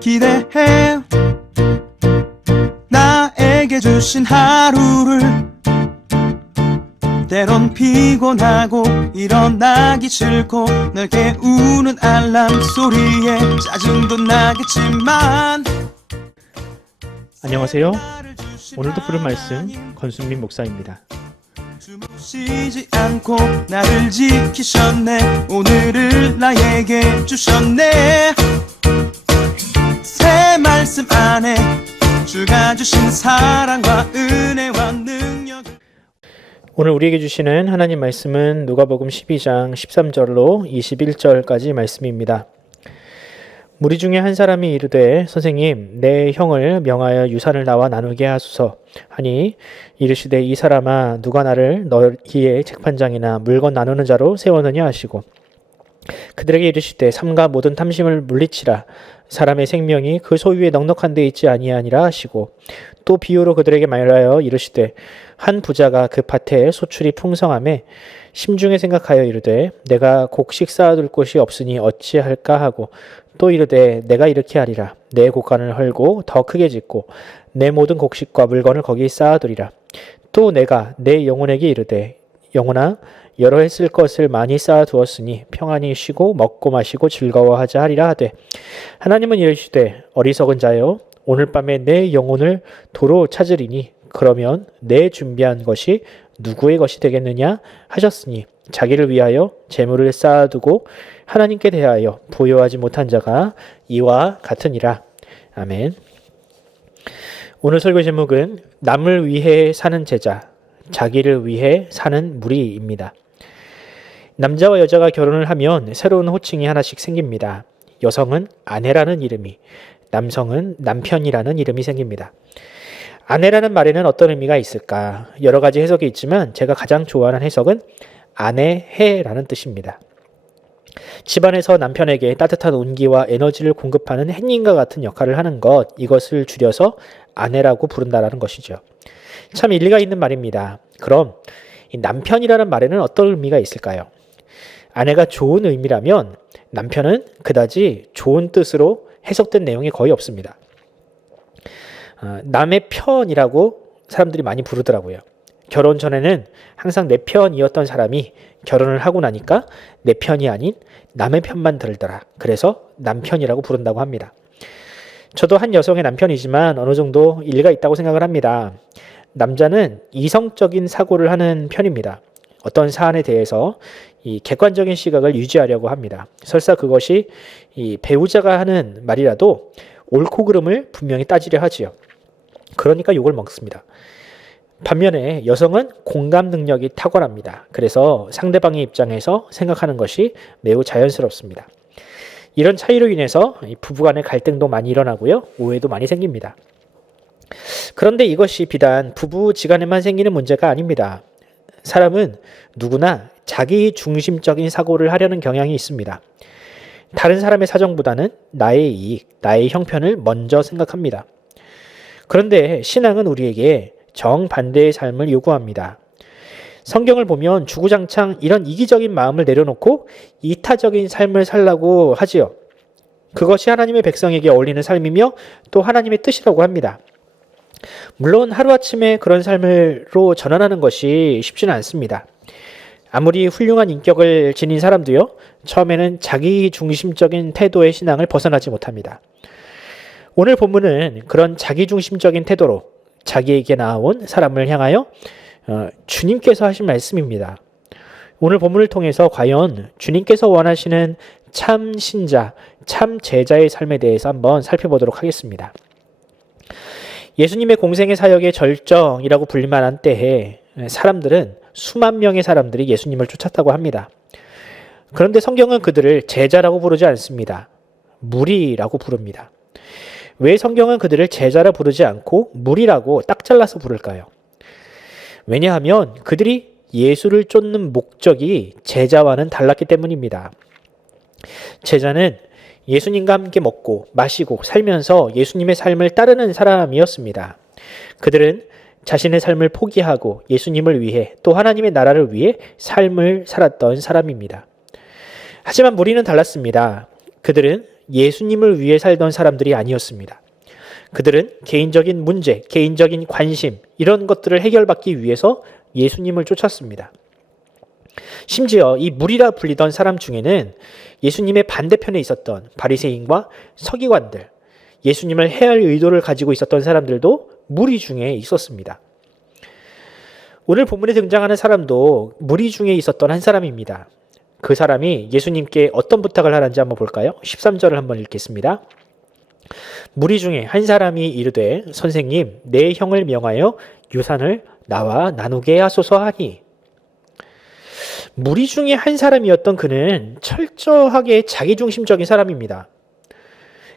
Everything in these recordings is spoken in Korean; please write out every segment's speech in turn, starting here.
기대해. 나에게 주신 하루를 때론 피곤하고 일어나기 싫고 널 깨우는 알람 소리에 짜증도 나겠지만. 안녕하세요. 오늘도 부른 말씀 권순민 목사입니다. 쉬지 않고 나를 지키셨네. 오늘을 나에게 주셨네. 새 말씀 안에 주가 주신 사랑과 은혜와 능력. 오늘 우리에게 주시는 하나님 말씀은 누가복음 12장 13절로 21절까지 말씀입니다. 무리 중에 한 사람이 이르되 선생님 내 형을 명하여 유산을 나와 나누게 하소서 하니 이르시되 이 사람아 누가 나를 너희의 재판장이나 물건 나누는 자로 세웠느냐 하시고 그들에게 이르시되 삼가 모든 탐심을 물리치라 사람의 생명이 그 소유에 넉넉한 데 있지 아니하니라 하시고 또 비유로 그들에게 말하여 이르시되 한 부자가 그 밭에 소출이 풍성하매 심중에 생각하여 이르되 내가 곡식 쌓아둘 곳이 없으니 어찌할까 하고 또 이르되 내가 이렇게 하리라 내 곡간을 헐고 더 크게 짓고 내 모든 곡식과 물건을 거기 쌓아두리라. 또 내가 내 영혼에게 이르되 영혼아 여러 해 쓸 것을 많이 쌓아두었으니 평안히 쉬고 먹고 마시고 즐거워하자 하리라 하되 하나님은 이르시되 어리석은 자여 오늘 밤에 내 영혼을 도로 찾으리니 그러면 내 준비한 것이 누구의 것이 되겠느냐 하셨으니 자기를 위하여 재물을 쌓아두고 하나님께 대하여 부요하지 못한 자가 이와 같으니라. 아멘. 오늘 설교 제목은 남을 위해 사는 제자, 자기를 위해 사는 무리입니다. 남자와 여자가 결혼을 하면 새로운 호칭이 하나씩 생깁니다. 여성은 아내라는 이름이, 남성은 남편이라는 이름이 생깁니다. 아내라는 말에는 어떤 의미가 있을까? 여러 가지 해석이 있지만 제가 가장 좋아하는 해석은 아내해라는 뜻입니다. 집안에서 남편에게 따뜻한 온기와 에너지를 공급하는 햇님과 같은 역할을 하는 것, 이것을 줄여서 아내라고 부른다라는 것이죠. 참 일리가 있는 말입니다. 그럼 이 남편이라는 말에는 어떤 의미가 있을까요? 아내가 좋은 의미라면 남편은 그다지 좋은 뜻으로 해석된 내용이 거의 없습니다. 남의 편이라고 사람들이 많이 부르더라고요. 결혼 전에는 항상 내 편이었던 사람이 결혼을 하고 나니까 내 편이 아닌 남의 편만 들더라. 그래서 남편이라고 부른다고 합니다. 저도 한 여성의 남편이지만 어느 정도 일리가 있다고 생각을 합니다. 남자는 이성적인 사고를 하는 편입니다. 어떤 사안에 대해서 이 객관적인 시각을 유지하려고 합니다. 설사 그것이 이 배우자가 하는 말이라도 옳고 그름을 분명히 따지려 하지요. 그러니까 욕을 먹습니다. 반면에 여성은 공감 능력이 탁월합니다. 그래서 상대방의 입장에서 생각하는 것이 매우 자연스럽습니다. 이런 차이로 인해서 부부간의 갈등도 많이 일어나고요. 오해도 많이 생깁니다. 그런데 이것이 비단 부부지간에만 생기는 문제가 아닙니다. 사람은 누구나 자기 중심적인 사고를 하려는 경향이 있습니다. 다른 사람의 사정보다는 나의 이익, 나의 형편을 먼저 생각합니다. 그런데 신앙은 우리에게 정반대의 삶을 요구합니다. 성경을 보면 주구장창 이런 이기적인 마음을 내려놓고 이타적인 삶을 살라고 하지요. 그것이 하나님의 백성에게 어울리는 삶이며 또 하나님의 뜻이라고 합니다. 물론 하루아침에 그런 삶으로 전환하는 것이 쉽지는 않습니다. 아무리 훌륭한 인격을 지닌 사람도요, 처음에는 자기 중심적인 태도의 신앙을 벗어나지 못합니다. 오늘 본문은 그런 자기중심적인 태도로 자기에게 나아온 사람을 향하여 주님께서 하신 말씀입니다. 오늘 본문을 통해서 과연 주님께서 원하시는 참 신자, 참 제자의 삶에 대해서 한번 살펴보도록 하겠습니다. 예수님의 공생의 사역의 절정이라고 불릴만한 때에 사람들은 수만 명의 사람들이 예수님을 쫓았다고 합니다. 그런데 성경은 그들을 제자라고 부르지 않습니다. 무리라고 부릅니다. 왜 성경은 그들을 제자라 부르지 않고 무리라고 딱 잘라서 부를까요? 왜냐하면 그들이 예수를 쫓는 목적이 제자와는 달랐기 때문입니다. 제자는 예수님과 함께 먹고 마시고 살면서 예수님의 삶을 따르는 사람이었습니다. 그들은 자신의 삶을 포기하고 예수님을 위해 또 하나님의 나라를 위해 삶을 살았던 사람입니다. 하지만 무리는 달랐습니다. 그들은 예수님을 위해 살던 사람들이 아니었습니다. 그들은 개인적인 문제, 개인적인 관심, 이런 것들을 해결받기 위해서 예수님을 쫓았습니다. 심지어 이 무리라 불리던 사람 중에는 예수님의 반대편에 있었던 바리새인과 서기관들, 예수님을 해할 의도를 가지고 있었던 사람들도 무리 중에 있었습니다. 오늘 본문에 등장하는 사람도 무리 중에 있었던 한 사람입니다. 그 사람이 예수님께 어떤 부탁을 하는지 한번 볼까요? 13절을 한번 읽겠습니다. 무리 중에 한 사람이 이르되 선생님 내 형을 명하여 유산을 나와 나누게 하소서 하니. 무리 중에 한 사람이었던 그는 철저하게 자기중심적인 사람입니다.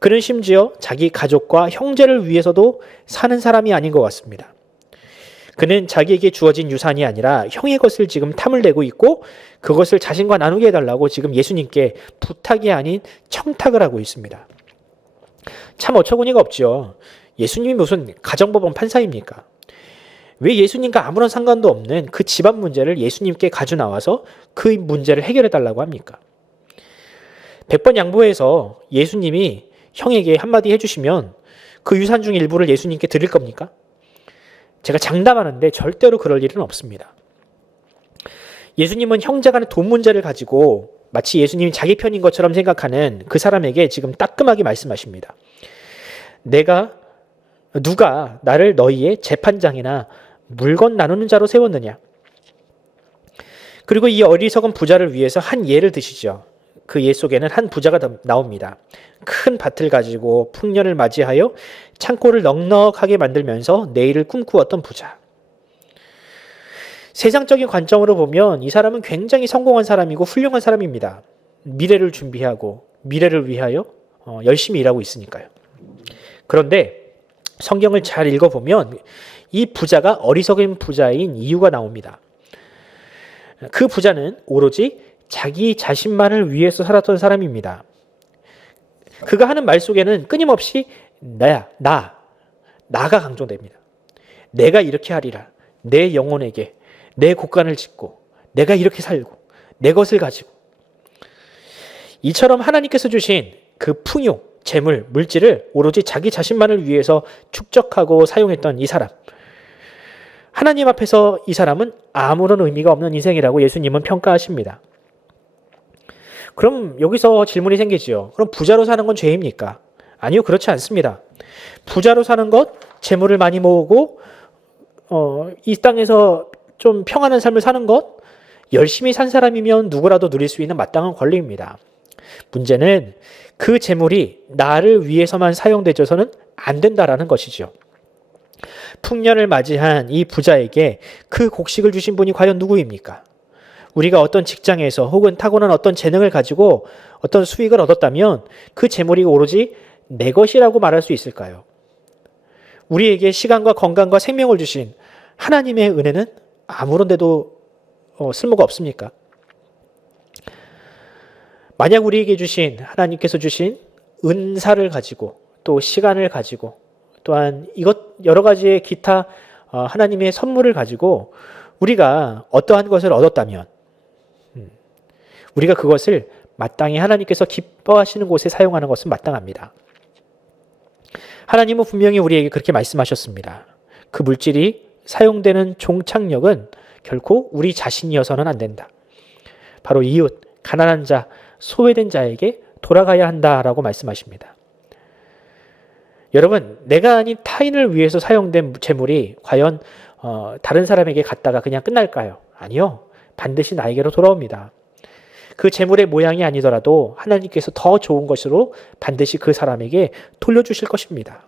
그는 심지어 자기 가족과 형제를 위해서도 사는 사람이 아닌 것 같습니다. 그는 자기에게 주어진 유산이 아니라 형의 것을 지금 탐을 내고 있고 그것을 자신과 나누게 해달라고 지금 예수님께 부탁이 아닌 청탁을 하고 있습니다. 참 어처구니가 없죠. 예수님이 무슨 가정법원 판사입니까? 왜 예수님과 아무런 상관도 없는 그 집안 문제를 예수님께 가져 나와서 그 문제를 해결해 달라고 합니까? 100번 양보해서 예수님이 형에게 한마디 해주시면 그 유산 중 일부를 예수님께 드릴 겁니까? 제가 장담하는데 절대로 그럴 일은 없습니다. 예수님은 형제 간의 돈 문제를 가지고 마치 예수님이 자기 편인 것처럼 생각하는 그 사람에게 지금 따끔하게 말씀하십니다. 누가 나를 너희의 재판장이나 물건 나누는 자로 세웠느냐? 그리고 이 어리석은 부자를 위해서 한 예를 드시죠. 그 예 속에는 한 부자가 나옵니다. 큰 밭을 가지고 풍년을 맞이하여 창고를 넉넉하게 만들면서 내일을 꿈꾸었던 부자. 세상적인 관점으로 보면 이 사람은 굉장히 성공한 사람이고 훌륭한 사람입니다. 미래를 준비하고 미래를 위하여 열심히 일하고 있으니까요. 그런데 성경을 잘 읽어보면 이 부자가 어리석은 부자인 이유가 나옵니다. 그 부자는 오로지 자기 자신만을 위해서 살았던 사람입니다. 그가 하는 말 속에는 끊임없이 나가 강조됩니다. 내가 이렇게 하리라. 내 영혼에게 내 곳간을 짓고 내가 이렇게 살고 내 것을 가지고. 이처럼 하나님께서 주신 그 풍요, 재물, 물질을 오로지 자기 자신만을 위해서 축적하고 사용했던 이 사람. 하나님 앞에서 이 사람은 아무런 의미가 없는 인생이라고 예수님은 평가하십니다. 그럼 여기서 질문이 생기지요. 그럼 부자로 사는 건 죄입니까? 아니요, 그렇지 않습니다. 부자로 사는 것, 재물을 많이 모으고 이 땅에서 좀 평안한 삶을 사는 것, 열심히 산 사람이면 누구라도 누릴 수 있는 마땅한 권리입니다. 문제는 그 재물이 나를 위해서만 사용되져서는 안 된다라는 것이죠. 풍년을 맞이한 이 부자에게 그 곡식을 주신 분이 과연 누구입니까? 우리가 어떤 직장에서 혹은 타고난 어떤 재능을 가지고 어떤 수익을 얻었다면 그 재물이 오로지 내 것이라고 말할 수 있을까요? 우리에게 시간과 건강과 생명을 주신 하나님의 은혜는 아무런 데도 쓸모가 없습니까? 만약 우리에게 주신 하나님께서 주신 은사를 가지고 또 시간을 가지고 또한 여러 가지의 기타 하나님의 선물을 가지고 우리가 어떠한 것을 얻었다면 우리가 그것을 마땅히 하나님께서 기뻐하시는 곳에 사용하는 것은 마땅합니다. 하나님은 분명히 우리에게 그렇게 말씀하셨습니다. 그 물질이 사용되는 종착역은 결코 우리 자신이어서는 안 된다. 바로 이웃, 가난한 자, 소외된 자에게 돌아가야 한다라고 말씀하십니다. 여러분, 내가 아닌 타인을 위해서 사용된 재물이 과연 다른 사람에게 갔다가 그냥 끝날까요? 아니요. 반드시 나에게로 돌아옵니다. 그 재물의 모양이 아니더라도 하나님께서 더 좋은 것으로 반드시 그 사람에게 돌려주실 것입니다.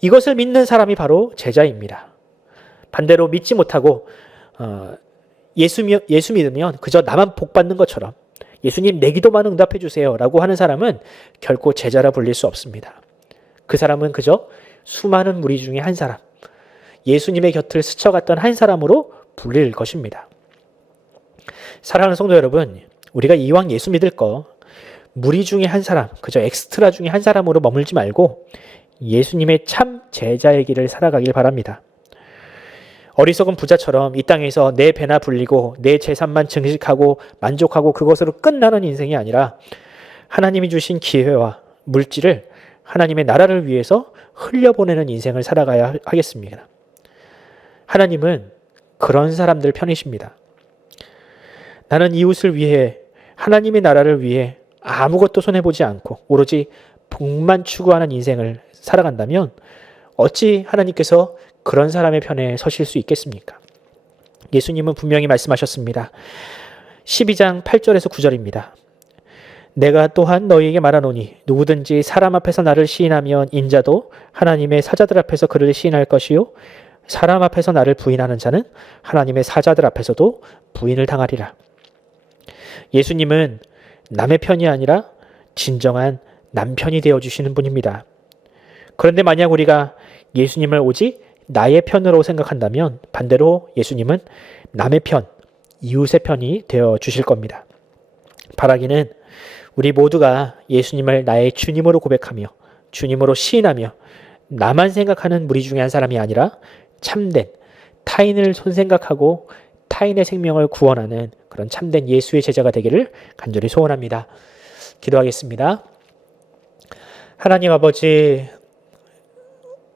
이것을 믿는 사람이 바로 제자입니다. 반대로 믿지 못하고 예수 믿으면 그저 나만 복 받는 것처럼 예수님 내 기도만 응답해 주세요 라고 하는 사람은 결코 제자라 불릴 수 없습니다. 그 사람은 그저 수많은 무리 중에 한 사람, 예수님의 곁을 스쳐갔던 한 사람으로 불릴 것입니다. 사랑하는 성도 여러분, 우리가 이왕 예수 믿을 거 무리 중에 한 사람, 그저 엑스트라 중에 한 사람으로 머물지 말고 예수님의 참 제자의 길을 살아가길 바랍니다. 어리석은 부자처럼 이 땅에서 내 배나 불리고 내 재산만 증식하고 만족하고 그것으로 끝나는 인생이 아니라 하나님이 주신 기회와 물질을 하나님의 나라를 위해서 흘려보내는 인생을 살아가야 하겠습니다. 하나님은 그런 사람들 편이십니다. 나는 이웃을 위해, 하나님의 나라를 위해 아무것도 손해보지 않고 오로지 복만 추구하는 인생을 살아간다면 어찌 하나님께서 그런 사람의 편에 서실 수 있겠습니까? 예수님은 분명히 말씀하셨습니다. 12장 8절에서 9절입니다. 내가 또한 너희에게 말하노니 누구든지 사람 앞에서 나를 시인하면 인자도 하나님의 사자들 앞에서 그를 시인할 것이요 사람 앞에서 나를 부인하는 자는 하나님의 사자들 앞에서도 부인을 당하리라. 예수님은 남의 편이 아니라 진정한 남편이 되어주시는 분입니다. 그런데 만약 우리가 예수님을 오직 나의 편으로 생각한다면 반대로 예수님은 남의 편, 이웃의 편이 되어주실 겁니다. 바라기는 우리 모두가 예수님을 나의 주님으로 고백하며 주님으로 시인하며 나만 생각하는 무리 중에 한 사람이 아니라 참된 타인을 손생각하고 타인의 생명을 구원하는 그런 참된 예수의 제자가 되기를 간절히 소원합니다. 기도하겠습니다. 하나님 아버지,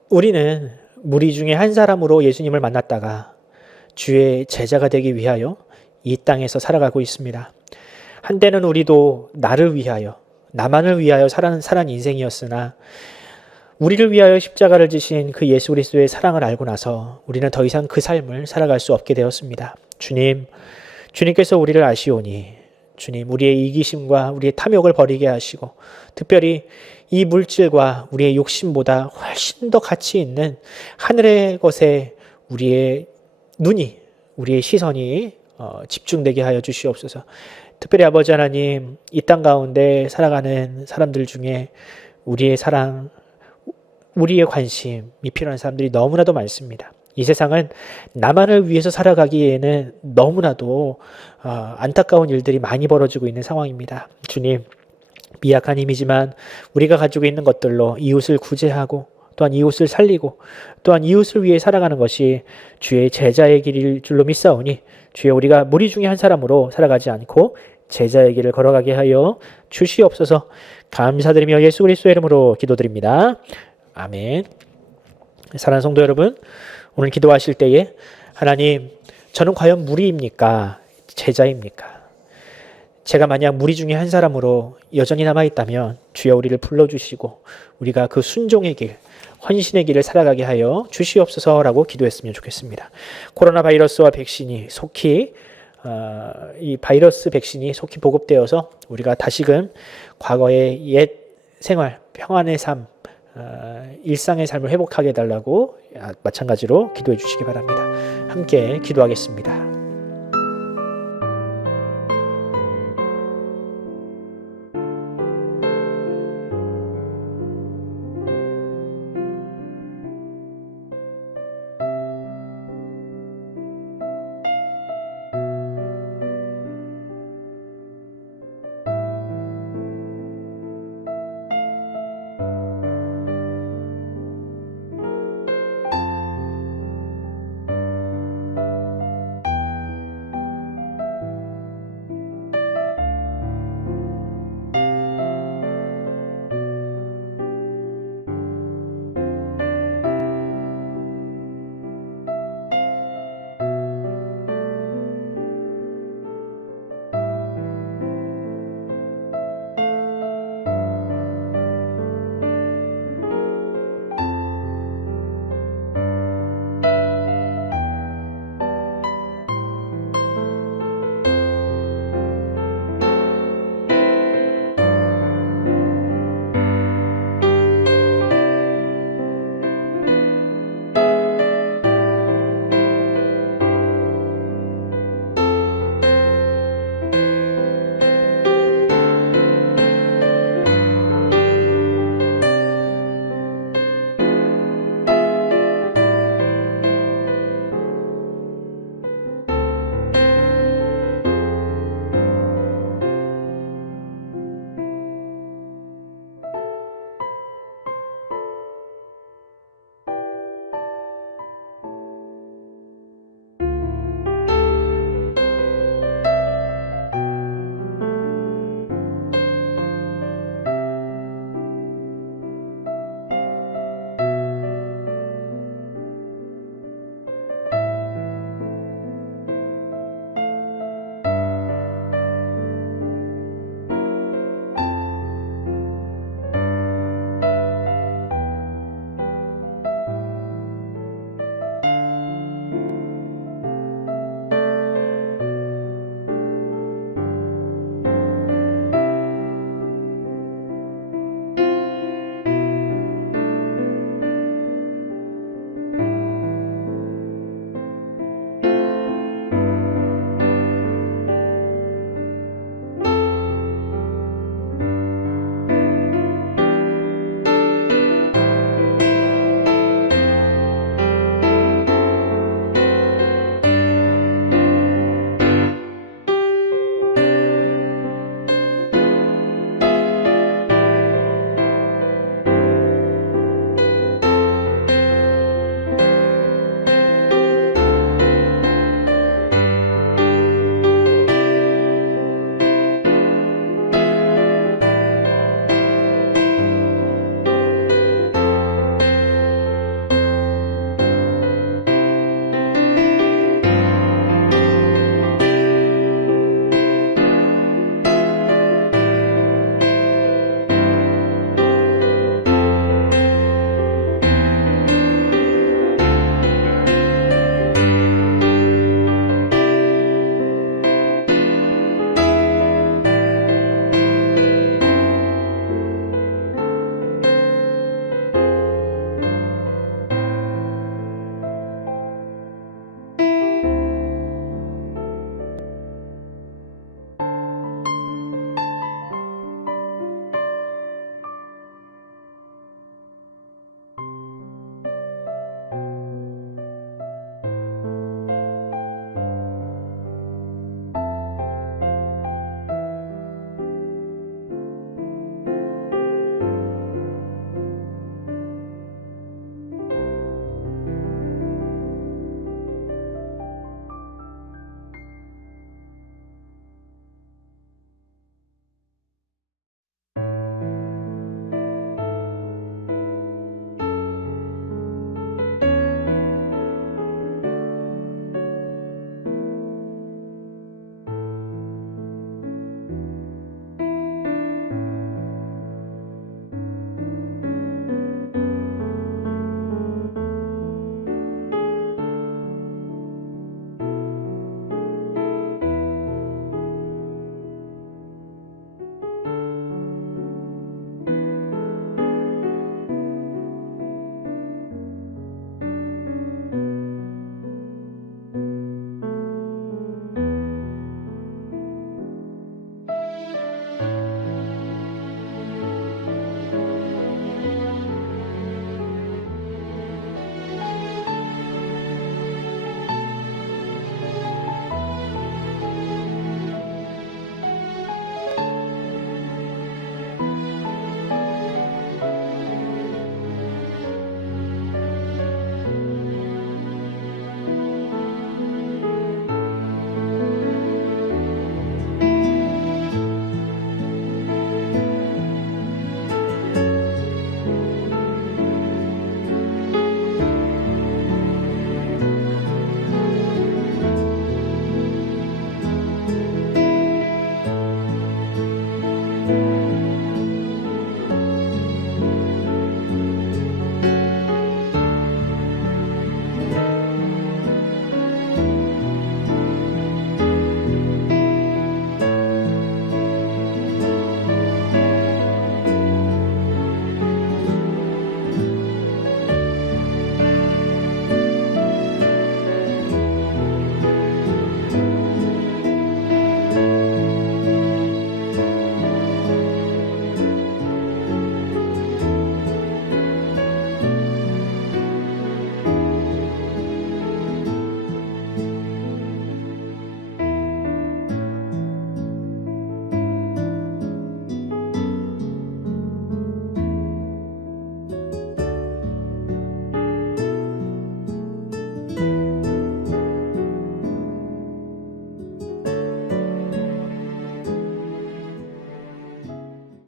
우리는 무리 중에 한 사람으로 예수님을 만났다가 주의 제자가 되기 위하여 이 땅에서 살아가고 있습니다. 한때는 우리도 나를 위하여, 나만을 위하여 살아난 인생이었으나 우리를 위하여 십자가를 지신 그 예수 그리스도의 사랑을 알고 나서 우리는 더 이상 그 삶을 살아갈 수 없게 되었습니다. 주님, 주님께서 우리를 아시오니 주님, 우리의 이기심과 우리의 탐욕을 버리게 하시고 특별히 이 물질과 우리의 욕심보다 훨씬 더 가치 있는 하늘의 것에 우리의 눈이, 우리의 시선이 집중되게 하여 주시옵소서. 특별히 아버지 하나님, 이 땅 가운데 살아가는 사람들 중에 우리의 사랑, 우리의 관심이 필요한 사람들이 너무나도 많습니다. 이 세상은 나만을 위해서 살아가기에는 너무나도 안타까운 일들이 많이 벌어지고 있는 상황입니다. 주님, 미약한 힘이지만 우리가 가지고 있는 것들로 이웃을 구제하고 또한 이웃을 살리고 또한 이웃을 위해 살아가는 것이 주의 제자의 길일 줄로 믿사오니 주여 우리가 무리 중에 한 사람으로 살아가지 않고 제자의 길을 걸어가게 하여 주시옵소서. 감사드리며 예수 그리스도의 이름으로 기도드립니다. 아멘. 사랑하는 성도 여러분, 오늘 기도하실 때에 하나님, 저는 과연 무리입니까? 제자입니까? 제가 만약 무리 중에 한 사람으로 여전히 남아있다면 주여 우리를 불러주시고 우리가 그 순종의 길, 헌신의 길을 살아가게 하여 주시옵소서라고 기도했으면 좋겠습니다. 코로나 바이러스와 백신이 속히 이 바이러스 백신이 속히 보급되어서 우리가 다시금 과거의 옛 생활, 평안의 삶, 일상의 삶을 회복하게 해달라고 마찬가지로 기도해 주시기 바랍니다. 함께 기도하겠습니다.